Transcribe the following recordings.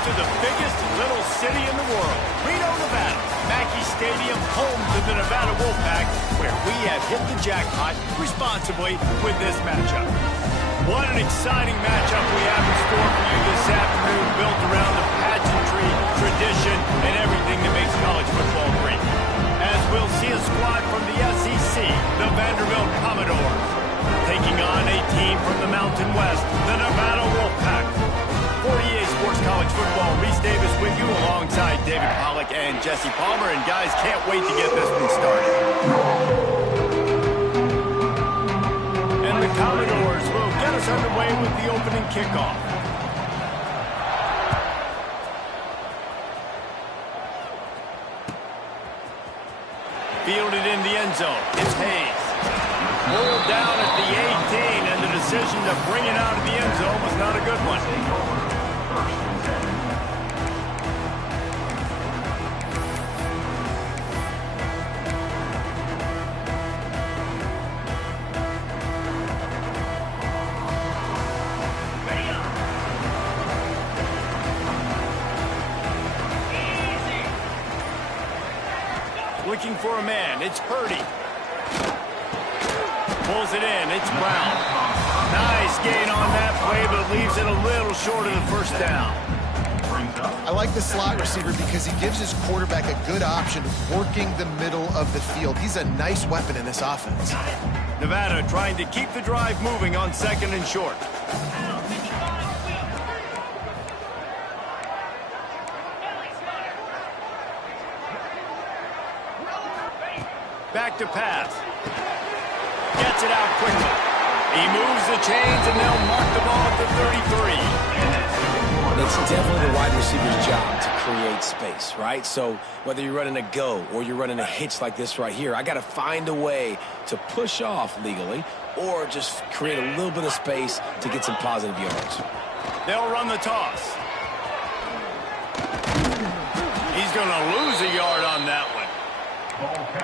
to the biggest little city in the world, Reno, Nevada. Mackey Stadium, home to the Nevada Wolfpack, where we have hit the jackpot responsibly with this matchup. What an exciting matchup we have in store for you this afternoon, built around the pageantry, tradition, and everything that makes college football great. As we'll see a squad from the SEC, the Vanderbilt Commodores, taking on a team from the Mountain West, the Nevada Wolfpack. For EA Sports College Football, Reese Davis with you alongside David Pollack and Jesse Palmer. And guys, can't wait to get this one started. And the Commodores will get us underway with the opening kickoff. Fielded in the end zone. It's Hayes. Rolled down at the 18, and the decision to bring it out of the end zone was not a good one. Looking for a man. It's Purdy. Pulls it in. It's Brown. Nice gain on that play, but leaves it a little short of the first down. I like the slot receiver because he gives his quarterback a good option working the middle of the field. He's a nice weapon in this offense. Nevada trying to keep the drive moving on 2nd and short. Back to pass. Gets it out quickly. He moves the chains, and they'll mark the ball at the 33. It's definitely the wide receiver's job to create space, right? So whether you're running a go or you're running a hitch like this right here, I got to find a way to push off legally or just create a little bit of space to get some positive yards. They'll run the toss. He's going to lose a yard on that one.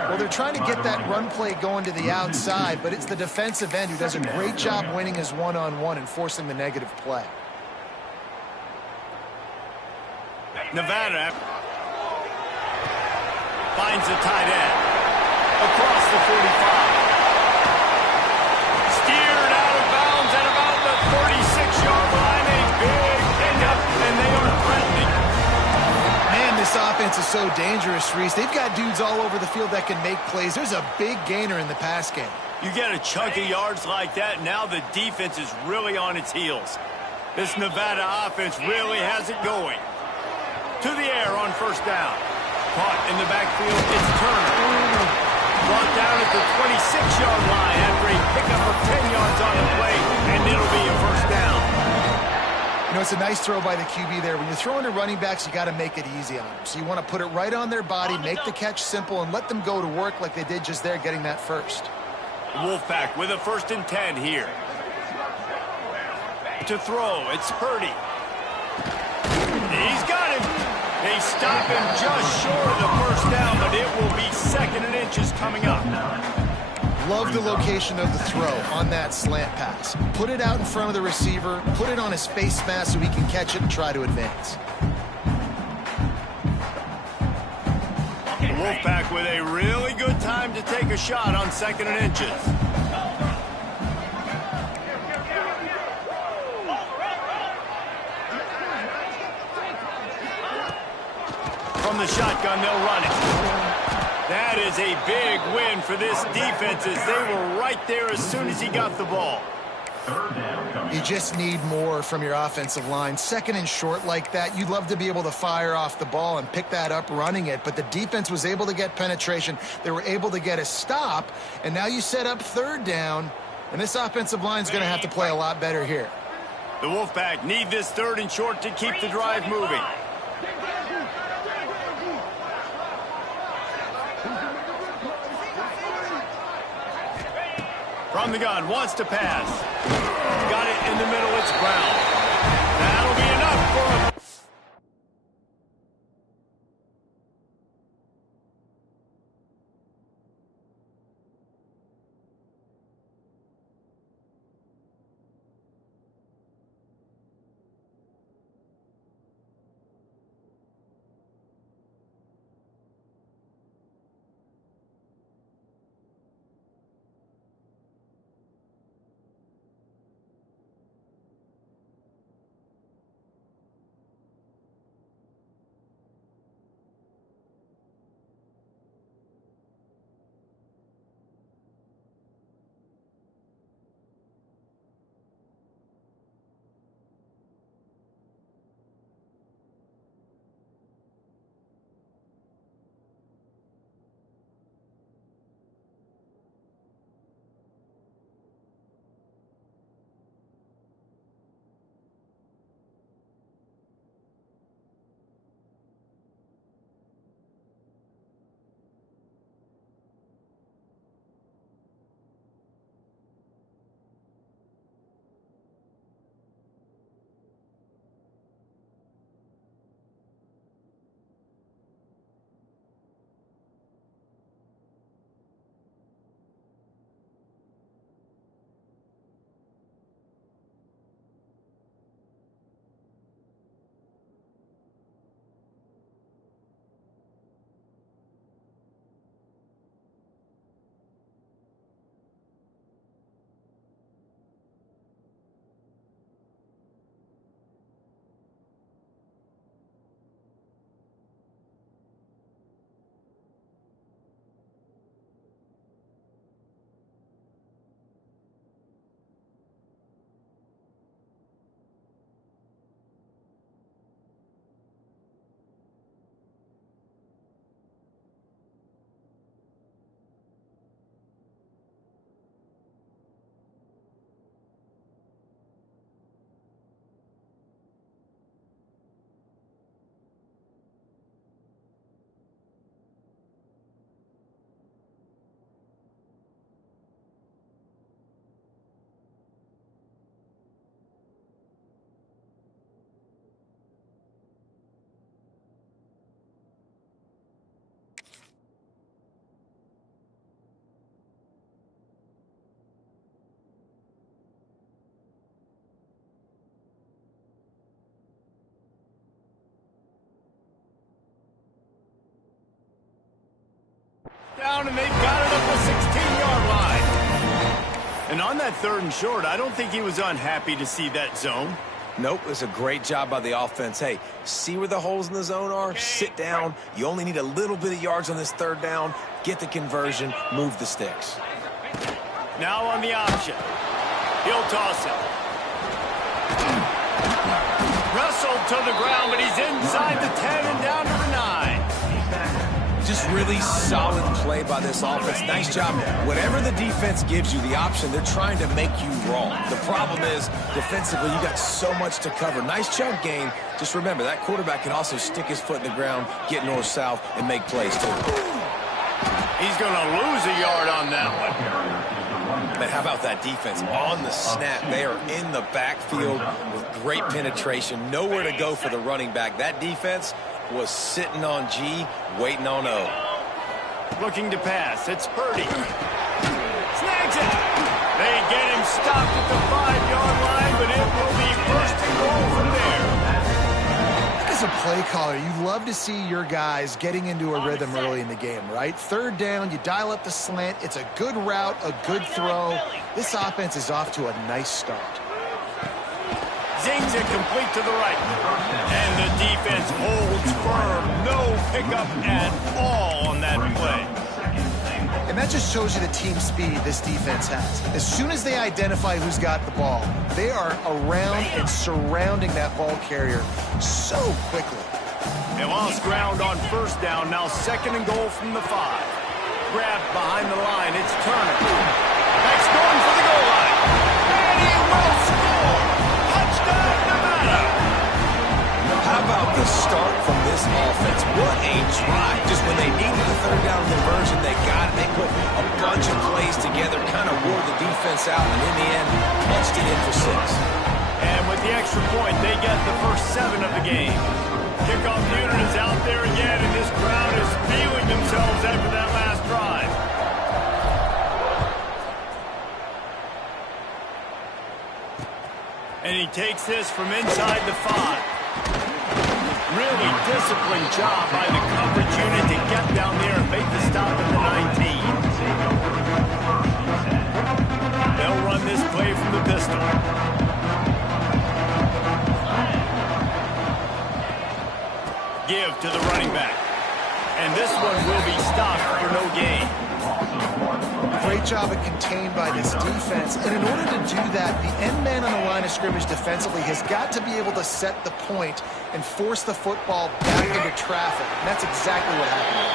Well, they're trying to get that run play going to the outside, but it's the defensive end who does a great job winning his one-on-one and forcing the negative play. Nevada finds the tight end across the 45. Steered out of bounds at about the 36-yard line. A big pickup, and they are threatening. Man, this offense is so dangerous, Reese. They've got dudes all over the field that can make plays. There's a big gainer in the pass game. You get a chunk of yards like that, now the defense is really on its heels. This Nevada offense really has it going. To the air on first down. Caught in the backfield, it's Turner. Brought down at the 26-yard line after a pickup of 10 yards on the play, and it'll be a first down. You know, it's a nice throw by the QB there. When you're throwing to running backs, you got to make it easy on them. So you want to put it right on their body, make the catch simple, and let them go to work like they did just there, getting that first. Wolfpack with a 1st and 10 here. To throw, it's Purdy. He's got him. They stop him just short of the first down, but it will be 2nd and inches coming up. Love the location of the throw on that slant pass. Put it out in front of the receiver, put it on his face mask so he can catch it and try to advance. The Wolfpack with a really good time to take a shot on 2nd and inches. From the shotgun, they'll run it. That is a big win for this defense as they were right there as soon as he got the ball. You just need more from your offensive line. 2nd and short like that, you'd love to be able to fire off the ball and pick that up running it, but the defense was able to get penetration. They were able to get a stop, and now you set up 3rd down, and this offensive line is going to have to play a lot better here. The Wolfpack need this 3rd and short to keep the drive moving. From the gun, wants to pass. Got it in the middle, it's Brown. That'll be enough for him. And on that 3rd and short, I don't think he was unhappy to see that zone. Nope, it's a great job by the offense. Hey, see where the holes in the zone are? Sit down. You only need a little bit of yards on this 3rd down. Get the conversion. Move the sticks. Now on the option. He'll toss it. Wrestled to the ground, but he's inside the 10 and down to the 9. Just really solid play by this offense. Nice job. Whatever the defense gives you, the option, they're trying to make you wrong. The problem is, defensively, you got so much to cover. Nice chunk gain. Just remember, that quarterback can also stick his foot in the ground, get north-south, and make plays, too. He's going to lose a yard on that one. But how about that defense? On the snap, they are in the backfield with great penetration. Nowhere to go for the running back. That defense was sitting on G, waiting on O. Looking to pass. It's Purdy. Snags it. They get him stopped at the 5-yard line, but it will be 1st and goal from there. As a play caller, you love to see your guys getting into a rhythm early in the game, right? 3rd down, you dial up the slant. It's a good route, a good throw. This offense is off to a nice start. Zings it complete to the right. And the defense holds firm. No pickup at all on that play. And that just shows you the team speed this defense has. As soon as they identify who's got the ball, they are around and surrounding that ball carrier so quickly. They lost ground on 1st down. Now 2nd and goal from the 5. Grabbed behind the line. It's Turner. Next going for the goal line. And he will score. Touchdown, Nevada. How about the start from this offense? What a drive. Just when they needed the 3rd down conversion, they got it. They put a bunch of plays together, kind of wore the defense out, and in the end, punched it in for 6. And with the extra point, they get the first 7 of the game. Kickoff unit is out there again, and this crowd is feeling themselves after that last drive. And he takes this from inside the 5. Really disciplined job by the coverage unit to get down there and make the stop at the 19. They'll run this play from the pistol. Give to the running back. And this one will be stopped for no gain. Great job of contained by this defense. And in order to do that, the end man on the line of scrimmage defensively has got to be able to set the point and force the football back into traffic. And that's exactly what happened.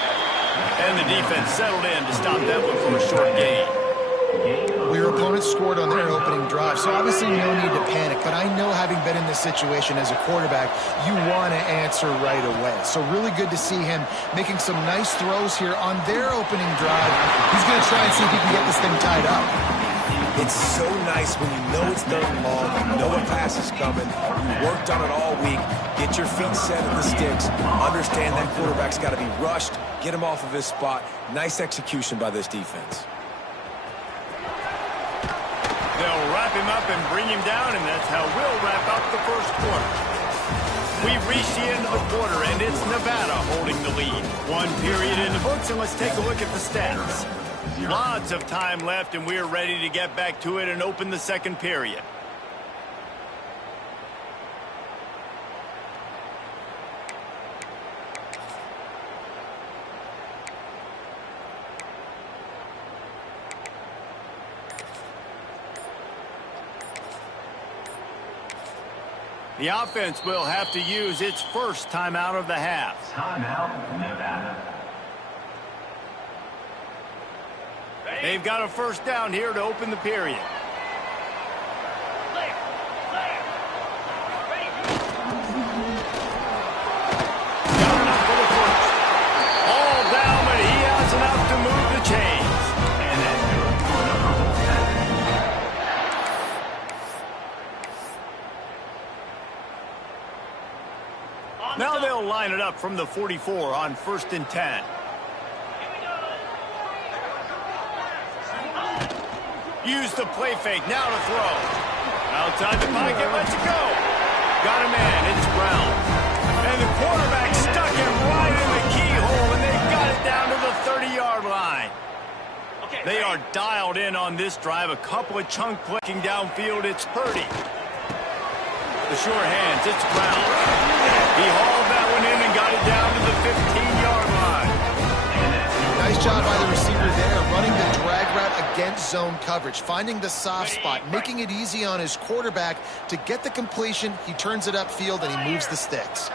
And the defense settled in to stop that one for a short gain. Well, your opponent scored on their opening drive, so obviously no need to panic. But I know, having been in this situation as a quarterback, you want to answer right away. So really good to see him making some nice throws here on their opening drive. He's going to try and see if he can get this thing tied up. It's so nice when you know it's 3rd and long, you know a pass is coming, you worked on it all week, get your feet set at the sticks, understand that quarterback's got to be rushed, get him off of his spot. Nice execution by this defense. They'll wrap him up and bring him down, and that's how we'll wrap up the 1st quarter. We've reached the end of the quarter, and it's Nevada holding the lead. 1 period in the books, and let's take a look at the stats. Lots of time left, and we're ready to get back to it and open the 2nd period. The offense will have to use its first timeout of the half. Timeout, Nevada. They've got a 1st down here to open the period. Got enough for the 1st. All down, but he has enough to move the chains. Now they'll line it up from the 44 on 1st and 10. Use the play fake, now to throw. Outside the pocket, lets it go. Got a man, it's Brown. And the quarterback stuck him right in the keyhole, and they've got it down to the 30-yard line. Okay, They are dialed in on this drive. A couple of chunk clicking downfield. It's Purdy. The sure hands. It's Brown. He hauled that one in and got it down to the 15-yard line. Nice job by the receiver there, running the drag route against zone coverage, finding the soft spot, making it easy on his quarterback to get the completion. He turns it upfield and he moves the sticks.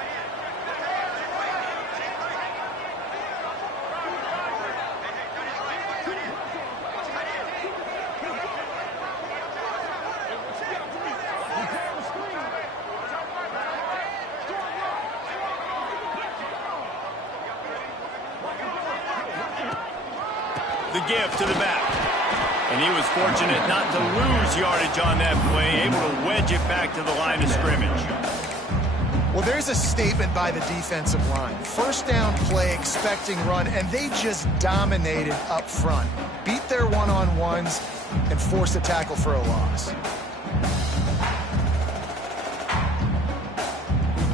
The give to the back. And he was fortunate not to lose yardage on that play, able to wedge it back to the line of scrimmage. Well, there's a statement by the defensive line. First down play, expecting run, and they just dominated up front. Beat their one-on-ones and forced a tackle for a loss.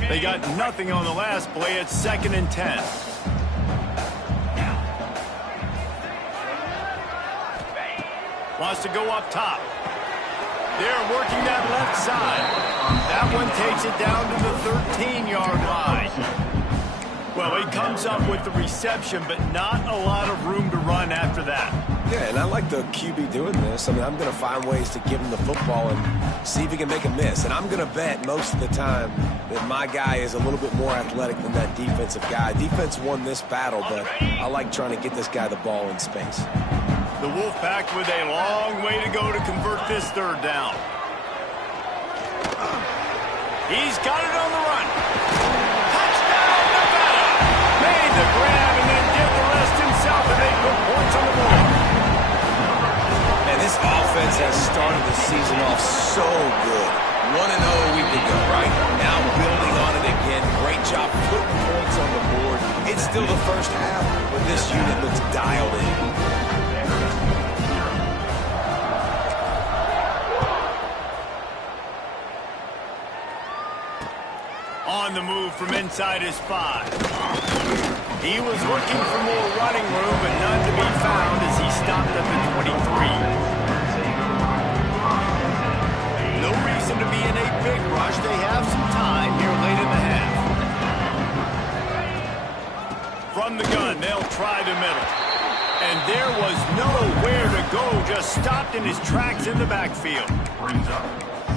They got nothing on the last play. It's 2nd and 10. Wants to go up top. They're working that left side. That one takes it down to the 13-yard line. Well, he comes up with the reception, but not a lot of room to run after that. Yeah, and I like the QB doing this. I mean, I'm going to find ways to give him the football and see if he can make a miss. And I'm going to bet most of the time that my guy is a little bit more athletic than that defensive guy. Defense won this battle, but I like trying to get this guy the ball in space. The Wolfpack with a long way to go to convert this 3rd down. He's got it on the run. Touchdown, Nevada! Made the grab and then did the rest himself, and they put points on the board. Man, this offense has started the season off so good. 1-0 a week ago, right? Now building on it again. Great job putting points on the board. It's still the first half, but this unit looks dialed in. On the move from inside his 5. He was looking for more running room, but none to be found as he stopped at the 23. No reason to be in a big rush. They have some time here late in the half. From the gun, they'll try the middle. And there was nowhere to go, just stopped in his tracks in the backfield.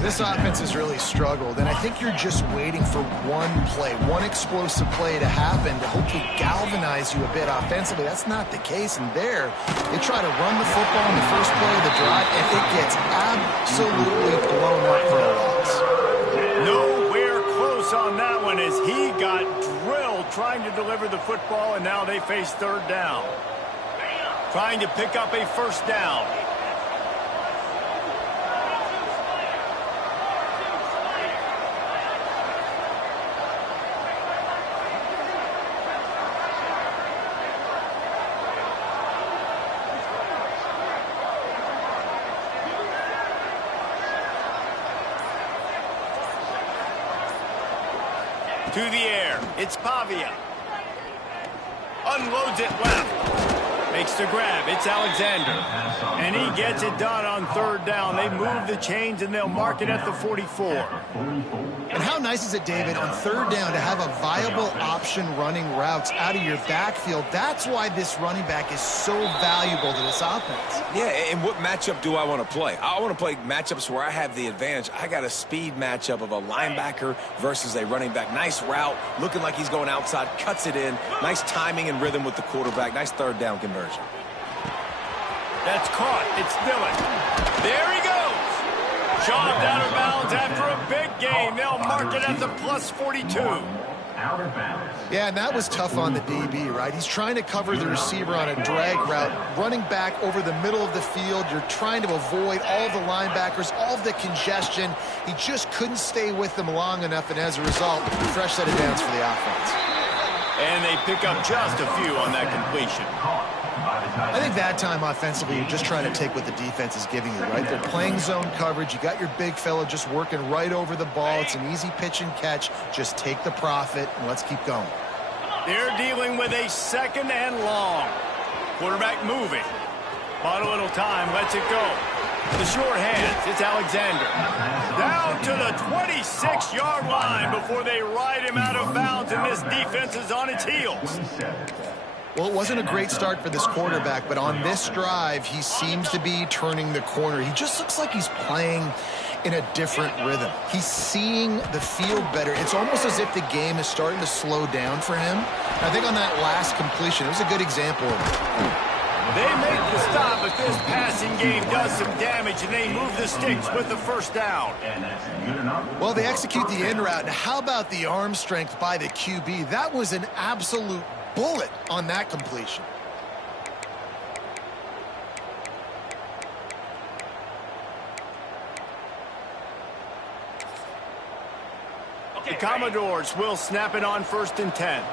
This offense has really struggled, and I think you're just waiting for one play, one explosive play to happen to hopefully galvanize you a bit offensively. That's not the case, and there, they try to run the football in the first play of the drive, and it gets absolutely blown up for a loss. Nowhere close on that one as he got drilled trying to deliver the football, and now they face 3rd down. Trying to pick up a 1st down. To the air. It's Pavia. Unloads it left. Makes the grab. It's Alexander. And he gets it done on 3rd down. They move the chains, and they'll mark it at the 44. And how nice is it, David, on 3rd down to have a viable option running routes out of your backfield? That's why this running back is so valuable to this offense. Yeah, and what matchup do I want to play? I want to play matchups where I have the advantage. I got a speed matchup of a linebacker versus a running back. Nice route, looking like he's going outside, cuts it in. Nice timing and rhythm with the quarterback. Nice 3rd down conversion. That's caught. It's Dillon. There he goes. Shoved out of bounds after a big gain. They'll mark it at the plus 42. Yeah, and that was tough on the DB, right? He's trying to cover the receiver on a drag route, running back over the middle of the field. You're trying to avoid all of the linebackers, all of the congestion. He just couldn't stay with them long enough, and as a result, fresh set of downs for the offense. And they pick up just a few on that completion. I think that time offensively, you're just trying to take what the defense is giving you, right? They're playing zone coverage. You got your big fella just working right over the ball. It's an easy pitch and catch. Just take the profit, and let's keep going. They're dealing with a 2nd and long. Quarterback moving. Bought a little time, lets it go. The short hands, it's Alexander. Down to the 26-yard line before they ride him out of bounds, and this defense is on its heels. Well, it wasn't a great start for this quarterback, but on this drive, he seems to be turning the corner. He just looks like he's playing in a different rhythm. He's seeing the field better. It's almost as if the game is starting to slow down for him. And I think on that last completion, it was a good example of it. They make the stop, but this passing game does some damage, and they move the sticks with the first down. Well, they execute the in route. Now, how about the arm strength by the QB? That was an absolute bullet on that completion. The Commodores will snap it on 1st and 10.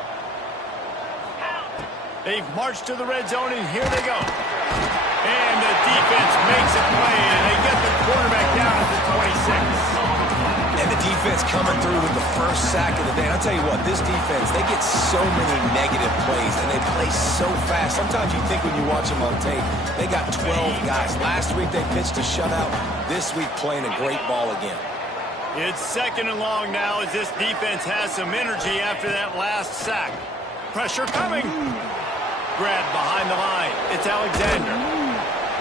They've marched to the red zone, and here they go. And the defense makes a play, and they get the quarterback down at the 26. And the defense coming through with the first sack of the day. And I'll tell you what, this defense, they get so many negative plays, and they play so fast. Sometimes you think when you watch them on tape, they got 12 guys. Last week they pitched a shutout. This week playing a great ball again. It's 2nd and long now as this defense has some energy after that last sack. Pressure coming. Grabbed behind the line. It's Alexander.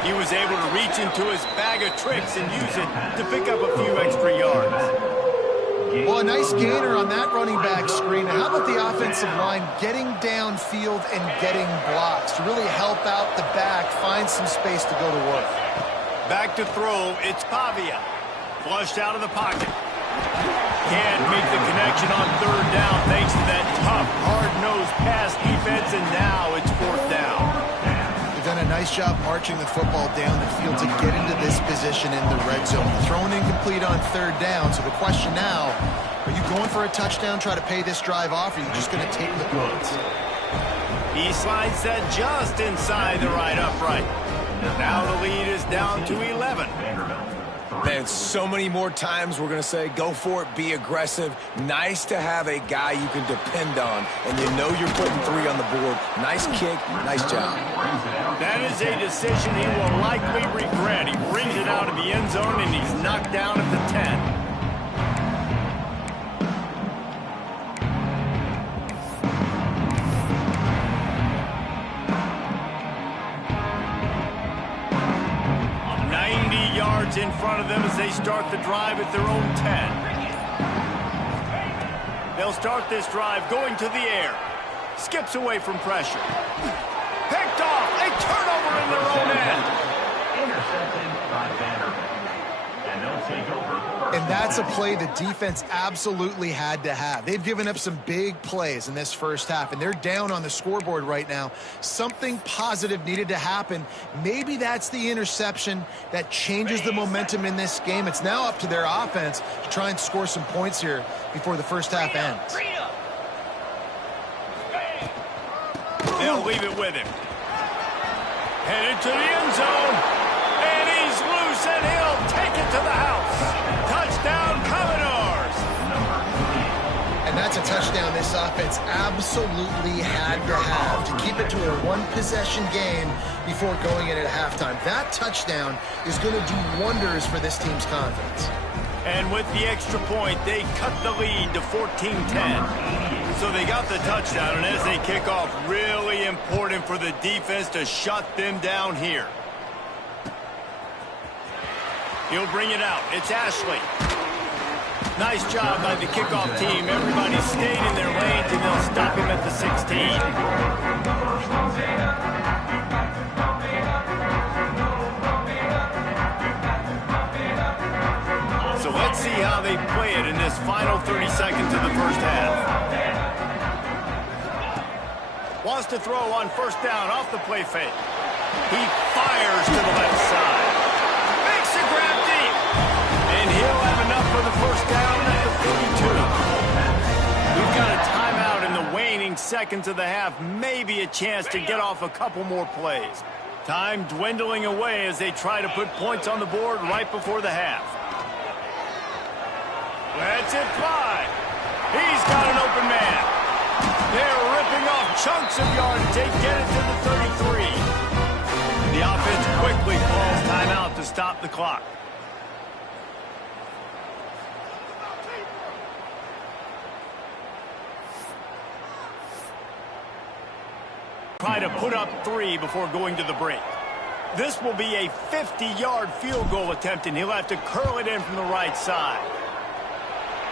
He was able to reach into his bag of tricks and use it to pick up a few extra yards. Well, a nice gainer on that running back screen. How about the offensive line getting downfield and getting blocks to really help out the back, find some space to go to work? Back to throw. It's Pavia. Flushed out of the pocket. Can't make the connection on 3rd down thanks to that tough, hard-nosed pass defense, and now it's 4th down. They've done a nice job marching the football down the field to get into this position in the red zone. Thrown incomplete on 3rd down, so the question now, are you going for a touchdown, try to pay this drive off, or are you just going to take the points? He slides that just inside the right upright. Now the lead is down to 11. Man, so many more times we're going to say, go for it, be aggressive. Nice to have a guy you can depend on, and you know you're putting 3 on the board. Nice kick, nice job. That is a decision he will likely regret. He brings it out of the end zone, and he's knocked down at the 10. In front of them as they start the drive at their own 10. They'll start this drive going to the air. Skips away from pressure. Picked off. A turnover in their own end. Intercepted by Vanderbilt. And they'll take over. And that's a play the defense absolutely had to have. They've given up some big plays in this first half, and they're down on the scoreboard right now. Something positive needed to happen. Maybe that's the interception that changes the momentum in this game. It's now up to their offense to try and score some points here before the first half ends. They'll leave it with him. Headed to the end zone. And he's loose, and he'll take it to the house. Touchdown, Commodores. And that's a touchdown this offense absolutely had to have to keep it to a one-possession game before going in at halftime. That touchdown is going to do wonders for this team's confidence. And with the extra point, they cut the lead to 14-10. So they got the touchdown, and as they kick off, really important for the defense to shut them down here. He'll bring it out. It's Ashley. Nice job by the kickoff team. Everybody stayed in their lanes, and they'll stop him at the 16. So let's see how they play it in this final 30 seconds of the first half. Wants to throw on 1st down off the play fake. He fires to the left side. Makes a grab deep. And he'll have enough for the 1st down at the 42. We've got a timeout in the waning seconds of the half. Maybe a chance to get off a couple more plays. Time dwindling away as they try to put points on the board right before the half. Lets it fly. He's got an open man. They're ripping off chunks of yardage. They get it to the 33. The The offense quickly calls timeout to stop the clock. Try to put up 3 before going to the break. This will be a 50-yard field goal attempt, and he'll have to curl it in from the right side.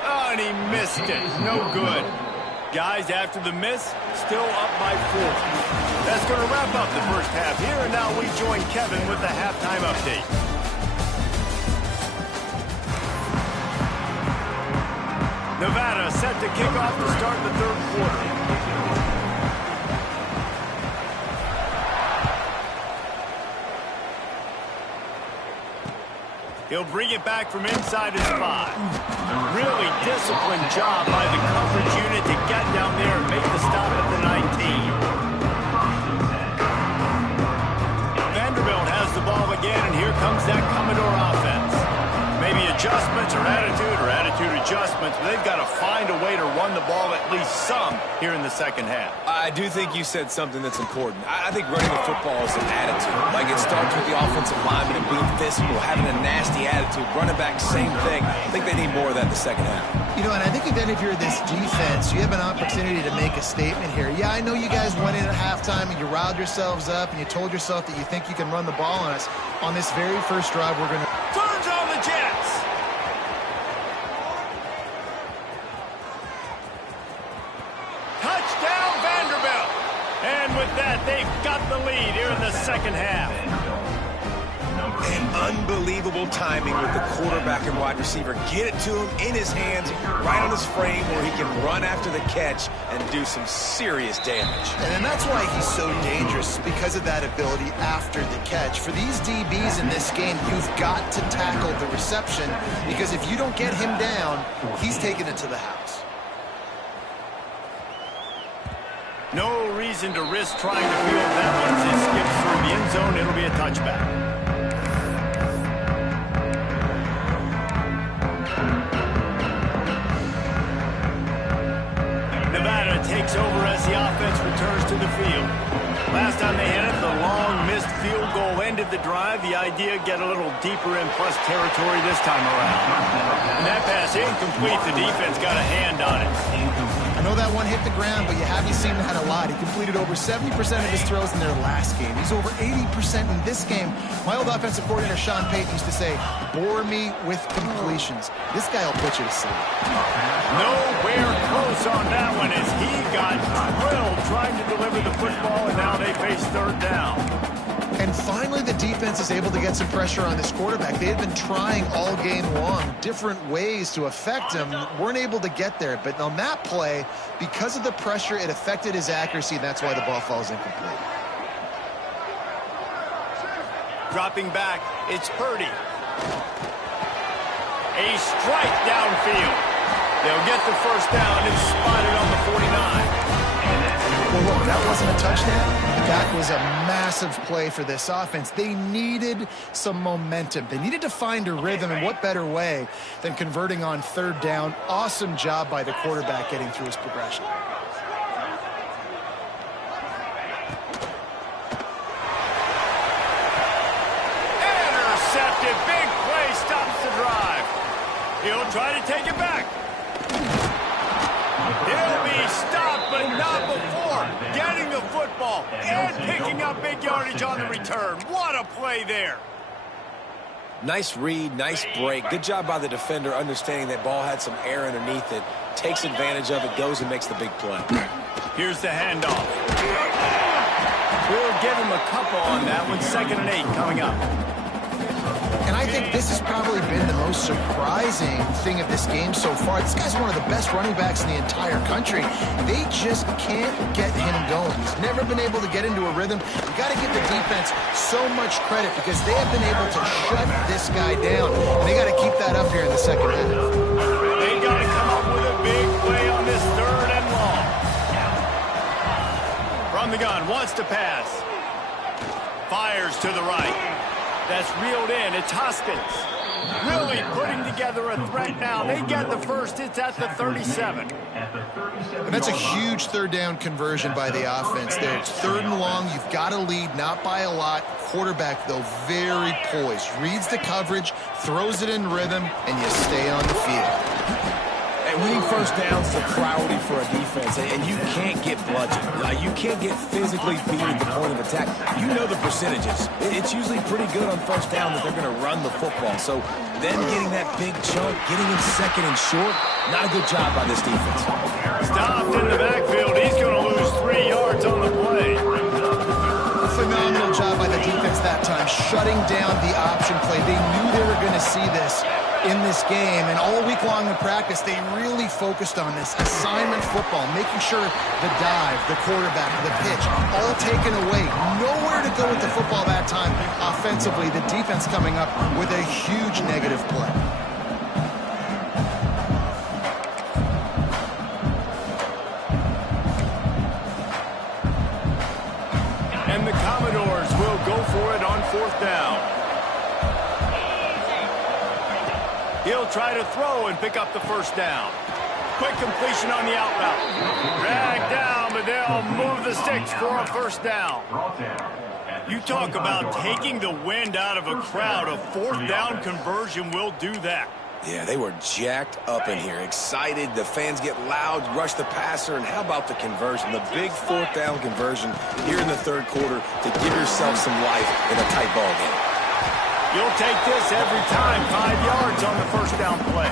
Oh, and he missed it. No good. Guys, after the miss, still up by 4. That's going to wrap up the first half here, and now we join Kevin with the halftime update. Nevada set to kick off to start the third quarter. He'll bring it back from inside his 5. Really disciplined job by the coverage unit to get down there and make the stop at the 19. Vanderbilt has the ball again, and here comes that Commodore offense. Maybe adjustments or attitude adjustments, but they've got to find a way to run the ball at least some here in the second half. I do think you said something that's important. I think running the football is an attitude. Like, it starts with the offensive lineman and being physical, having a nasty attitude. Running back, same thing. I think they need more of that in the second half. You know, and I think then if you're this defense, you have an opportunity to make a statement here. Yeah, I know you guys went in at halftime and you riled yourselves up and you told yourself that you think you can run the ball on us. On this very first drive, we're going to... Turns on the Jets. Touchdown, Vanderbilt. And with that, they've got the lead here in the second half. And unbelievable timing with the quarterback and wide receiver. Get it to him in his hands, right on his frame, where he can run after the catch and do some serious damage. And that's why he's so dangerous, because of that ability after the catch. For these DBs in this game, you've got to tackle the reception, because if you don't get him down, he's taking it to the house. No reason to risk trying to field that one as it skips through the end zone. It'll be a touchback. Nevada takes over as the offense returns to the field. Last time they hit it, the long missed field goal ended the drive. The idea, get a little deeper in plus territory this time around. And that pass incomplete. The defense got a hand on it. I know that one hit the ground, but you haven't seen that a lot. He completed over 70% of his throws in their last game. He's over 80% in this game. My old offensive coordinator, Sean Payton, used to say, bore me with completions. This guy will put you to sleep. Nowhere close on that one as he got drilled trying to deliver the football, and now they face third down. And finally, the defense is able to get some pressure on this quarterback. They had been trying all game long different ways to affect him, weren't able to get there. But on that play, because of the pressure, it affected his accuracy, and that's why the ball falls incomplete. Dropping back, it's Purdy. A strike downfield. They'll get the first down and spot it on the 49. Well, look, that wasn't a touchdown. That was a massive play for this offense. They needed some momentum. They needed to find a rhythm, and what better way than converting on third down. Awesome job by the quarterback getting through his progression. Intercepted. Big play stops the drive. He'll try to take it back. He'll be stopped, but not before getting the football and picking up big yardage on the return. What a play there. Nice read, nice break. Good job by the defender understanding that ball had some air underneath it. Takes advantage of it, goes and makes the big play. Here's the handoff. We'll give him a couple on that one. 2nd and 8 coming up. And I think this has probably been the most surprising thing of this game so far. This guy's one of the best running backs in the entire country. They just can't get him going. He's never been able to get into a rhythm. You got to give the defense so much credit because they have been able to shut this guy down. And they got to keep that up here in the second half. They got to come up with a big play on this 3rd and long. From the gun, wants to pass. Fires to the right. That's reeled in. It's Hoskins. Really putting together a threat now. They get the first. It's at the 37. And that's a huge third down conversion by the offense there. It's third and long. You've got to lead, not by a lot. Quarterback, though, very poised. Reads the coverage, throws it in rhythm, and you stay on the field. And winning first downs is a priority for a defense, and you can't get bludgeoned. You can't get physically beat at the point of attack. You know the percentages. It's usually pretty good on first down that they're going to run the football. So them getting that big chunk, getting in second and short, not a good job by this defense. Stopped in the backfield. He's going to lose 3 yards on the play. Phenomenal job by the defense that time, shutting down the option play. They knew they were going to see this in this game, and all week long in practice, they really focused on this assignment football, making sure the dive, the quarterback, the pitch, all taken away. Nowhere to go with the football that time offensively. The defense coming up with a huge negative play. And the Commodores will go for it on fourth down. He'll try to throw and pick up the first down. Quick completion on the out route. Dragged down, but they'll move the sticks for a first down. You talk about taking the wind out of a crowd. A fourth down conversion will do that. Yeah, they were jacked up in here, excited. The fans get loud, rush the passer, and how about the conversion? The big fourth down conversion here in the third quarter to give yourself some life in a tight ball game. You'll take this every time. 5 yards on the first down play.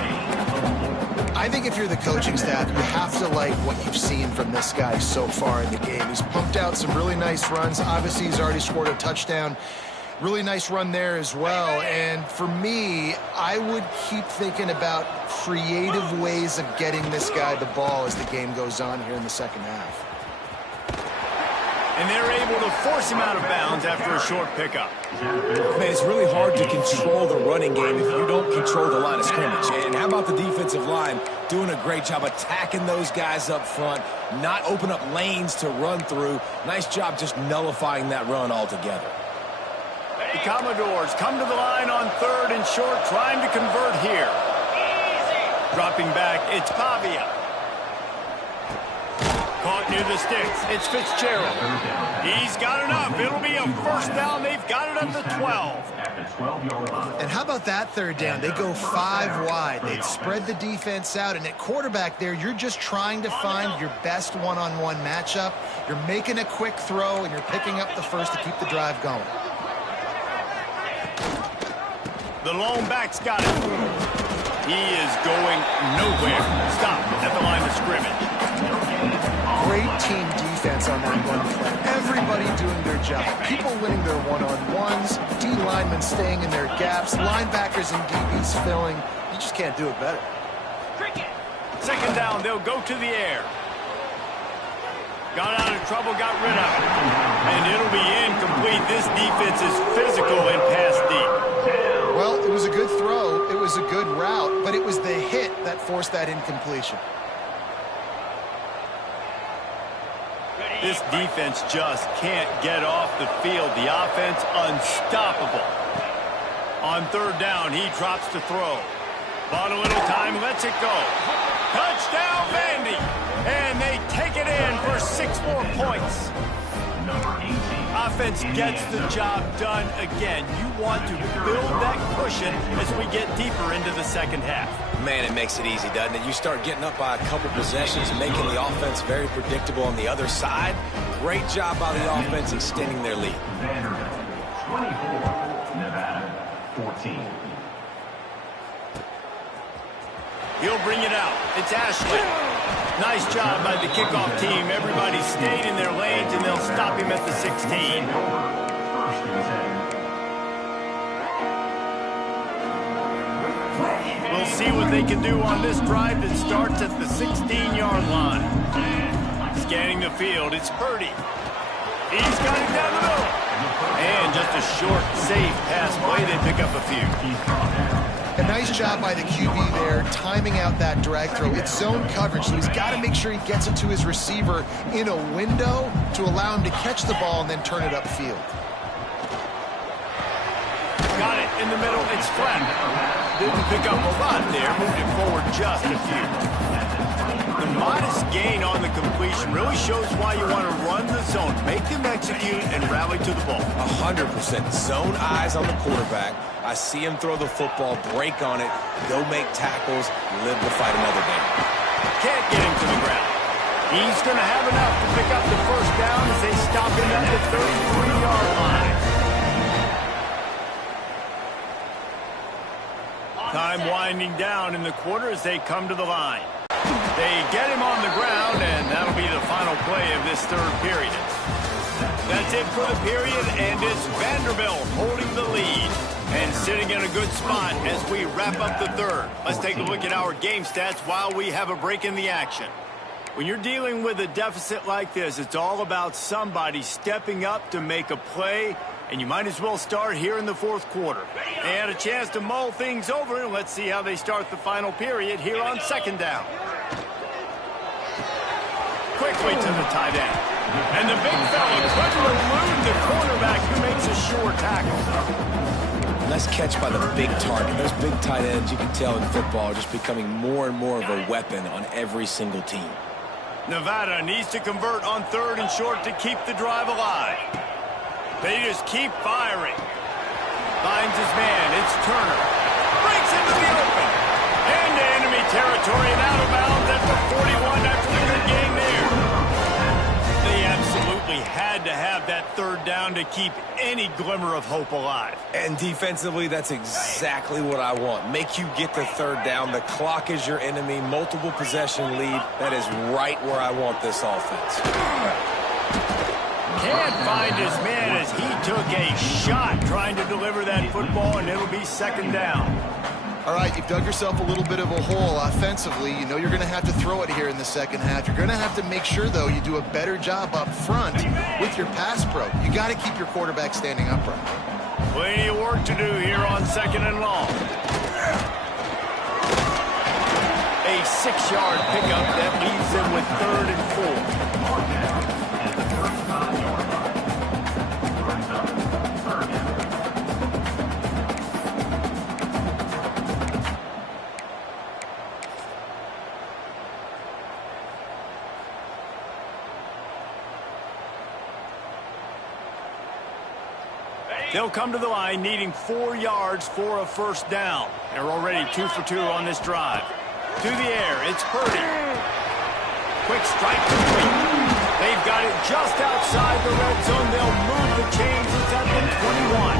I think if you're the coaching staff, you have to like what you've seen from this guy so far in the game. He's pumped out some really nice runs. Obviously, he's already scored a touchdown. Really nice run there as well. And for me, I would keep thinking about creative ways of getting this guy the ball as the game goes on here in the second half. And they're able to force him out of bounds after a short pickup. Man, it's really hard to control the running game if you don't control the line of scrimmage. And how about the defensive line doing a great job attacking those guys up front, not open up lanes to run through. Nice job just nullifying that run altogether. The Commodores come to the line on third and short, trying to convert here. Dropping back, it's Pavia. Caught near the sticks. It's Fitzgerald. He's got enough. It'll be a first down. They've got it at the 12. And how about that third down? They go 5 wide. They'd spread the defense out. And at quarterback there, you're just trying to find your best one-on-one matchup. You're making a quick throw, and you're picking up the first to keep the drive going. The lone back's got it. He is going nowhere. Stop at the line of scrimmage. Great team defense on that one play. Everybody doing their job. People winning their one-on-ones, D linemen staying in their gaps, linebackers and DBs filling. You just can't do it better. Second down, they'll go to the air. Got out of trouble, got rid of it. And it'll be incomplete. This defense is physical and pass deep. Well, it was a good throw. It was a good route, but it was the hit that forced that incompletion. This defense just can't get off the field. The offense unstoppable. On third down, he drops to throw. Bought a little time, lets it go. Touchdown, Vandy! And they take it in for 6 more points. Offense gets the job done again. You want to build that cushion as we get deeper into the second half. Man, it makes it easy, doesn't it? You start getting up by a couple possessions, making the offense very predictable on the other side. Great job by the offense extending their lead. 24, Nevada 14. He'll bring it out. It's Ashley. Nice job by the kickoff team. Everybody stayed in their lanes, and they'll stop him at the 16. We'll see what they can do on this drive that starts at the 16-yard line. Scanning the field, it's Purdy. He's got it down the middle. And just a short, safe pass play. They pick up a few. A nice job by the QB there, timing out that drag throw. It's zone coverage, so he's got to make sure he gets it to his receiver in a window to allow him to catch the ball and then turn it upfield. Got it. In the middle, it's flat. Didn't pick up a lot there, moved it forward just a few. The modest gain on the completion really shows why you want to run the zone, make them execute, and rally to the ball. 100%. Zone eyes on the quarterback. I see him throw the football, break on it, go make tackles, live to fight another game. Can't get him to the ground. He's going to have enough to pick up the first down as they stop him at the 33-yard line. Time winding down in the quarter as they come to the line. They get him on the ground, and that'll be the final play of this third period. That's it for the period, and it's Vanderbilt holding the lead and sitting in a good spot as we wrap up the third. Let's take a look at our game stats while we have a break in the action. When you're dealing with a deficit like this, it's all about somebody stepping up to make a play, and you might as well start here in the fourth quarter. They had a chance to mull things over, and let's see how they start the final period here on second down. Quickly to the tight end. And the big fella couldn't elude the cornerback who makes a sure tackle. Nice catch by the big target. Those big tight ends, you can tell in football, are just becoming more and more of a weapon on every single team. Nevada needs to convert on third and short to keep the drive alive. They just keep firing. Finds his man. It's Turner. Breaks into the open. Into enemy territory and out of bounds at the 41 after the good game there. They absolutely had to have that third down to keep any glimmer of hope alive. And defensively, that's exactly what I want. Make you get the third down. The clock is your enemy. Multiple possession lead. That is right where I want this offense. Can't find his man as he took a shot trying to deliver that football, and it'll be second down. All right, you've dug yourself a little bit of a hole offensively. You know you're going to have to throw it here in the second half. You're going to have to make sure, though, you do a better job up front with your pass pro. You got to keep your quarterback standing upright. Plenty of work to do here on second and long. A 6-yard pickup that leaves them with third and 4. They'll come to the line needing 4 yards for a first down. They're already 2 for 2 on this drive. To the air, it's Purdy. Quick strike complete. They've got it just outside the red zone. They'll move the chains. It's at the 21.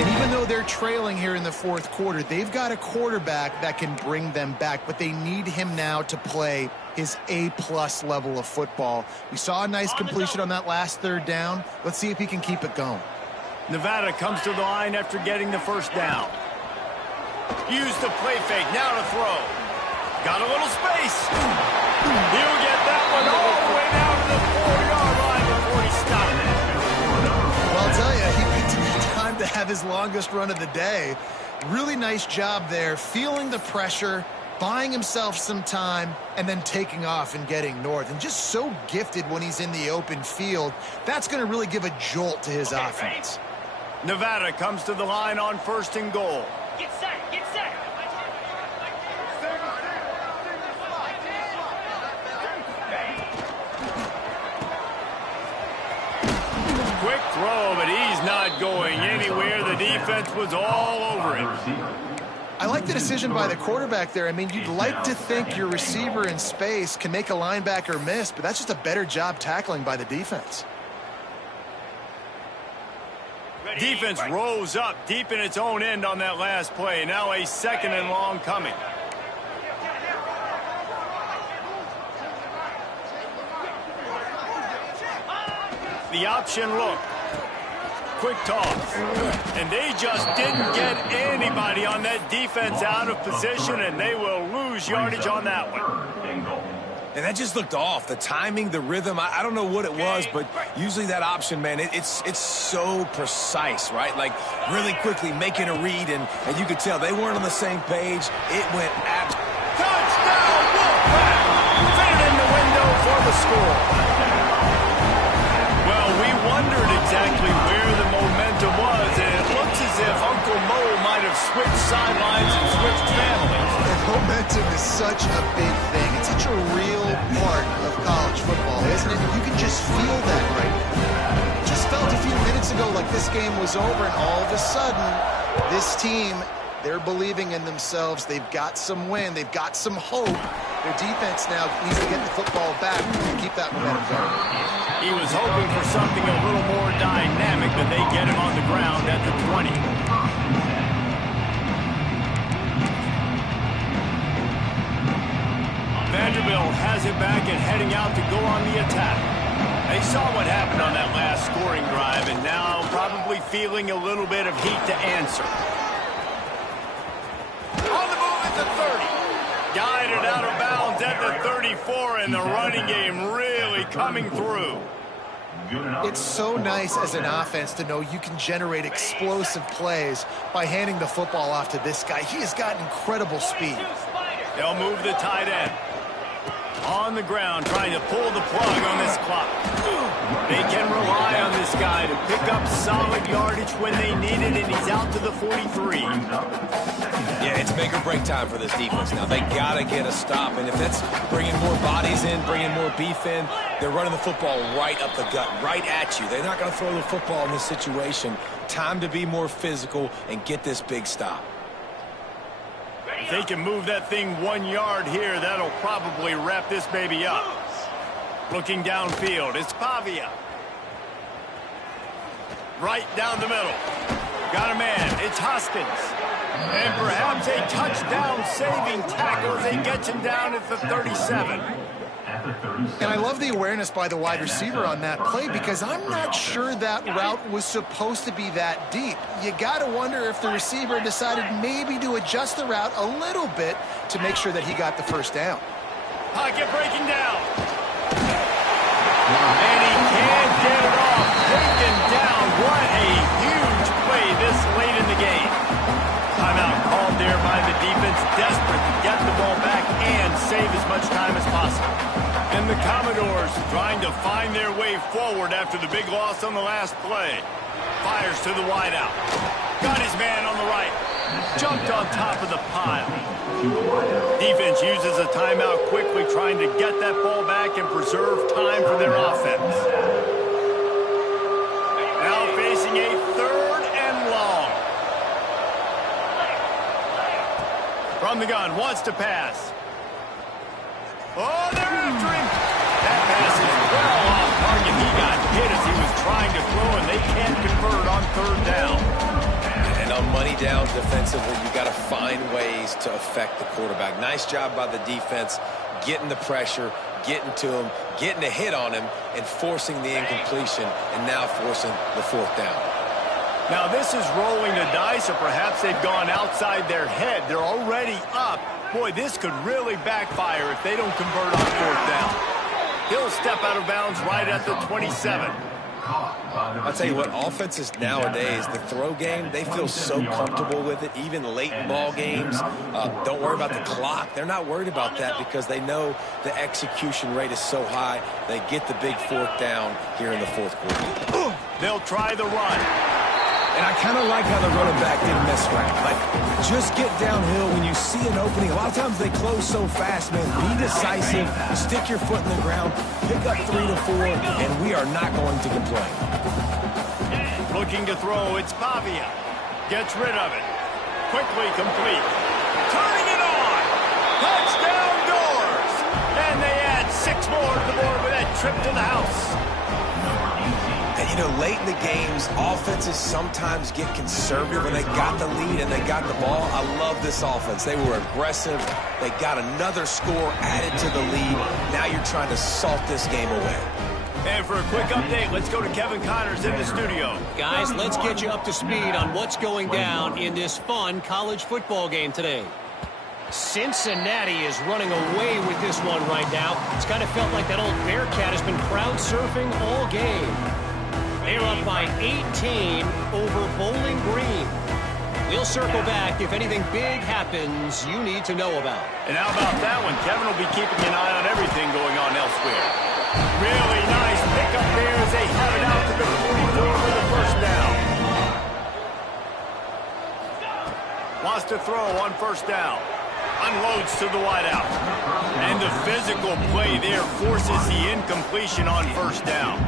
And even though they're trailing here in the fourth quarter, they've got a quarterback that can bring them back, but they need him now to play his A-plus level of football. We saw a nice completion on that last third down. Let's see if he can keep it going. Nevada comes to the line after getting the first down. Use the play fake, now to throw. Got a little space. He'll get that one all the way down to the 4-yard line before he stopped it. Well, I'll tell you, he picked the time to have his longest run of the day. Really nice job there, feeling the pressure, buying himself some time, and then taking off and getting north. And just so gifted when he's in the open field. That's going to really give a jolt to his offense. Nevada comes to the line on first and goal. Get set, get set. Quick throw, but he's not going anywhere. The defense was all over him. I like the decision by the quarterback there. I mean, you'd like to think your receiver in space can make a linebacker miss, but that's just a better job tackling by the defense. Defense rose up deep in its own end on that last play. Now a second and long coming. The option look. Quick toss. And they just didn't get anybody on that defense out of position, and they will lose yardage on that one. And that just looked off. The timing, the rhythm, I don't know what it was, but usually that option, man, it's so precise, right? Like really quickly making a read, and you could tell they weren't on the same page. It went at touchdown, Wolfpack! Fit in the window for the score. Well, we wondered exactly where the momentum was, and it looks as if Momentum is such a big thing. It's such a real part of college football, isn't it? You can just feel that right now. Just felt a few minutes ago like this game was over, and all of a sudden, this team, they're believing in themselves. They've got some wind. They've got some hope. Their defense now needs to get the football back and keep that momentum going. He was hoping for something a little more dynamic, but they get him on the ground at the 20. Vanderbilt has it back and heading out to go on the attack. They saw what happened on that last scoring drive, and now probably feeling a little bit of heat to answer. On the move at the 30. Guided out of bounds at the 34, and the running game really coming through. It's so nice as an offense to know you can generate explosive plays by handing the football off to this guy. He has got incredible speed. They'll move the tight end. On the ground, trying to pull the plug on this clock. They can rely on this guy to pick up solid yardage when they need it, and he's out to the 43. Yeah, it's make or break time for this defense now. They got to get a stop, and if it's bringing more bodies in, bringing more beef in, they're running the football right up the gut, right at you. They're not going to throw the football in this situation. Time to be more physical and get this big stop. If they can move that thing 1 yard here, that'll probably wrap this baby up. Looking downfield, it's Pavia. Right down the middle. Got a man, it's Hoskins. And perhaps a touchdown-saving tackle as they get him down at the 37. And I love the awareness by the wide receiver on that play, because I'm not sure that route was supposed to be that deep. You got to wonder if the receiver decided maybe to adjust the route a little bit to make sure that he got the first down. Pocket breaking down. And he can't get it off. Taken down. What a huge play this late in the game. Timeout called there by the defense, desperate to get the ball back and save as much time as possible. And the Commodores trying to find their way forward after the big loss on the last play. Fires to the wideout. Got his man on the right. Jumped on top of the pile. Defense uses a timeout quickly, trying to get that ball back and preserve time for their offense. Now facing a 3rd and long. From the gun, wants to pass. Oh, they're after him. That pass is well off target. He got hit as he was trying to throw, and they can't convert on 3rd down. And on money down defensively, you got to find ways to affect the quarterback. Nice job by the defense, getting the pressure, getting to him, getting a hit on him, and forcing the incompletion, and now forcing the 4th down. Now this is rolling the dice, or perhaps they've gone outside their head. They're already up. Boy, this could really backfire if they don't convert on 4th down. He'll step out of bounds right at the 27. I'll tell you what, offenses nowadays, the throw game, they feel so comfortable with it, even late ball games. Don't worry about the clock. They're not worried about that because they know the execution rate is so high. They get the big 4th down here in the 4th quarter. They'll try the run. And I kind of like how the running back didn't mess around. Like, just get downhill when you see an opening. A lot of times they close so fast, man. Be decisive. Stick your foot in the ground. Pick up 3 to 4, and we are not going to complain. Looking to throw, it's Pavia. Gets rid of it. Quickly complete. Turning it on. Touchdown Doors. And they add 6 more to the board with that trip to the house. And, you know, late in the games, offenses sometimes get conservative when they got the lead and they got the ball. I love this offense. They were aggressive. They got another score added to the lead. Now you're trying to salt this game away. And for a quick update, let's go to Kevin Connors in the studio. Guys, let's get you up to speed on what's going down in this fun college football game today. Cincinnati is running away with this one right now. It's kind of felt like that old Bearcat has been crowd surfing all game. They're up by 18 over Bowling Green. We'll circle back if anything big happens you need to know about. And how about that one? Kevin will be keeping an eye on everything going on elsewhere. Really nice pickup there as they have it out to the 44 for the 1st down. Wants to throw on 1st down. unloads to the wideout. And the physical play there forces the incompletion on first down.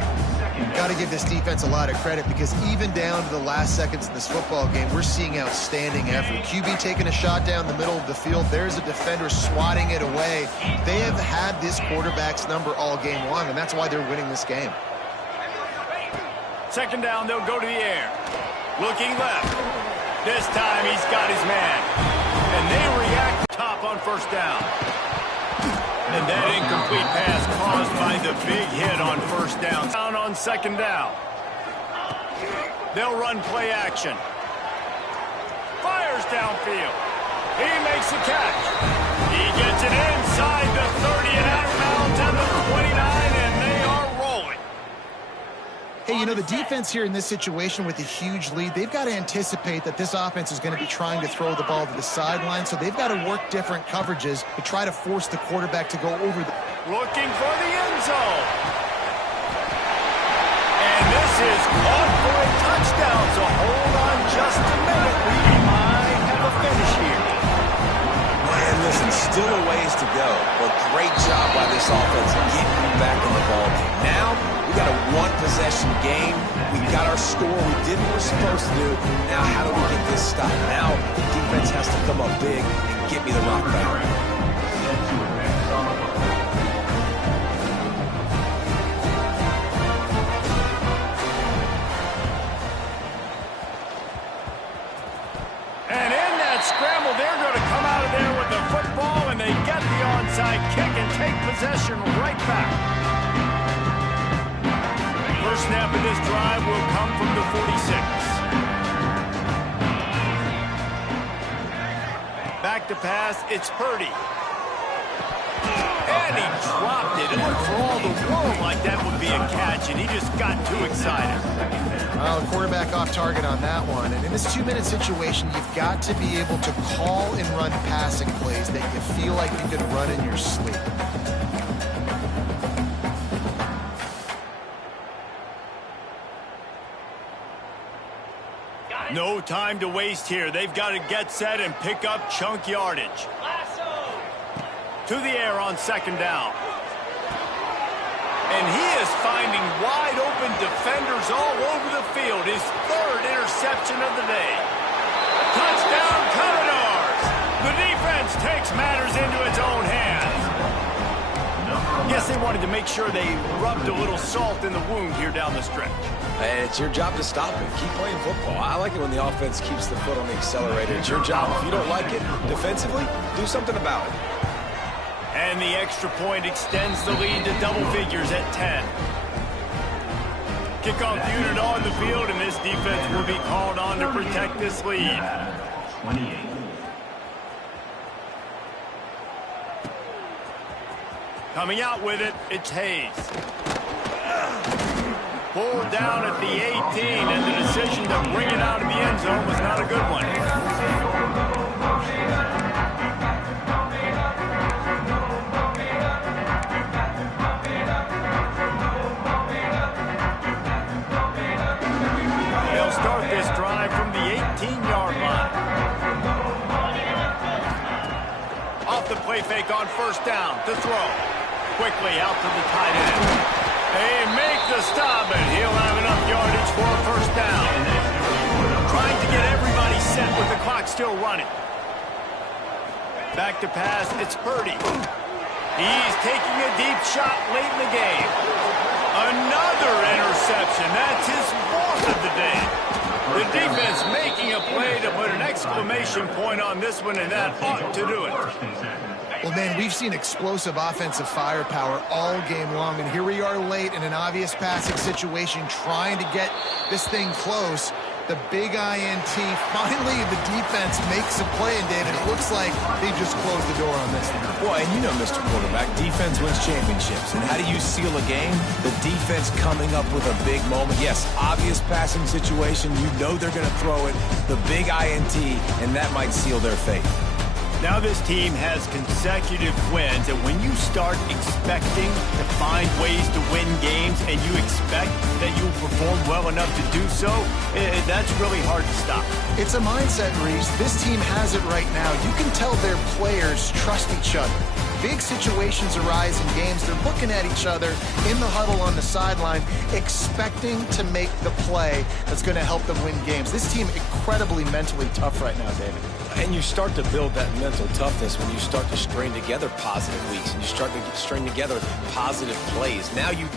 Got to give this defense a lot of credit because even down to the last seconds of this football game, we're seeing outstanding effort. QB taking a shot down the middle of the field. There's a defender swatting it away. They have had this quarterback's number all game long, and that's why they're winning this game. Second down, they'll go to the air. Looking left. This time he's got his man. And they react top on first down. And that incomplete pass caused by the big hit on first down. Down on second down. They'll run play action. Fires downfield. He makes the catch. He gets it inside the 30 and out of bounds at the 29, and they are rolling. Hey, you know, the defense here in this situation with a huge lead, they've got to anticipate that this offense is going to be trying to throw the ball to the sideline, so they've got to work different coverages to try to force the quarterback to go over the... Looking for the end zone. And this is caught for a touchdown, so hold on just a minute. We might have a finish here. Man, listen, still a ways to go, but great job by this offense getting you back in the ballgame. Now, we got a one-possession game. We got our score. We did what we're supposed to do. Now, how do we get this stopped? Now, the defense has to come up big and get me the rock back. And in that scramble, they're going to come out of there with the football, and they get the onside kick and take possession right back. First snap of this drive will come from the 46. Back to pass, it's Purdy. And he dropped it. It looked for all the world like that would be a catch, and he just got too excited. Well, quarterback off target on that one. And in this 2-minute situation, you've got to be able to call and run passing plays that you feel like you can run in your sleep. No time to waste here. They've got to get set and pick up chunk yardage. To the air on second down. And he is finding wide open defenders all over the field. His third interception of the day. Touchdown Commodores! The defense takes matters into its own hands. Yes, they wanted to make sure they rubbed a little salt in the wound here down the stretch. And it's your job to stop it. Keep playing football. I like it when the offense keeps the foot on the accelerator. It's your job. If you don't like it defensively, do something about it. And the extra point extends the lead to double figures at 10. Kickoff unit on the field, and this defense will be called on to protect this lead. 28. Coming out with it, it's Hayes. Pulled down at the 18, and the decision to bring it out of the end zone was not a good one. They'll start this drive from the 18-yard line. Off the play fake on first down to throw. Quickly out to the tight end. They make the stop, and he'll have enough yardage for a first down. Trying to get everybody set with the clock still running. Back to pass, it's Purdy. He's taking a deep shot late in the game. Another interception. That's his fourth of the day. The defense making a play to put an exclamation point on this one, and that ought to do it. Well, man, we've seen explosive offensive firepower all game long, and here we are late in an obvious passing situation trying to get this thing close. The big INT, finally the defense makes a play, and David, it looks like they just closed the door on this one. Boy, and you know, Mr. Quarterback, defense wins championships. And how do you seal a game? The defense coming up with a big moment. Yes, obvious passing situation. You know they're going to throw it. The big INT, and that might seal their fate. Now this team has consecutive wins, and when you start expecting to find ways to win games and you expect that you'll perform well enough to do so, that's really hard to stop. It's a mindset, Reese. This team has it right now. You can tell their players trust each other. Big situations arise in games. They're looking at each other in the huddle on the sideline, expecting to make the play that's going to help them win games. This team incredibly mentally tough right now, David. And you start to build that mental toughness when you start to string together positive weeks and you string together positive plays. Now you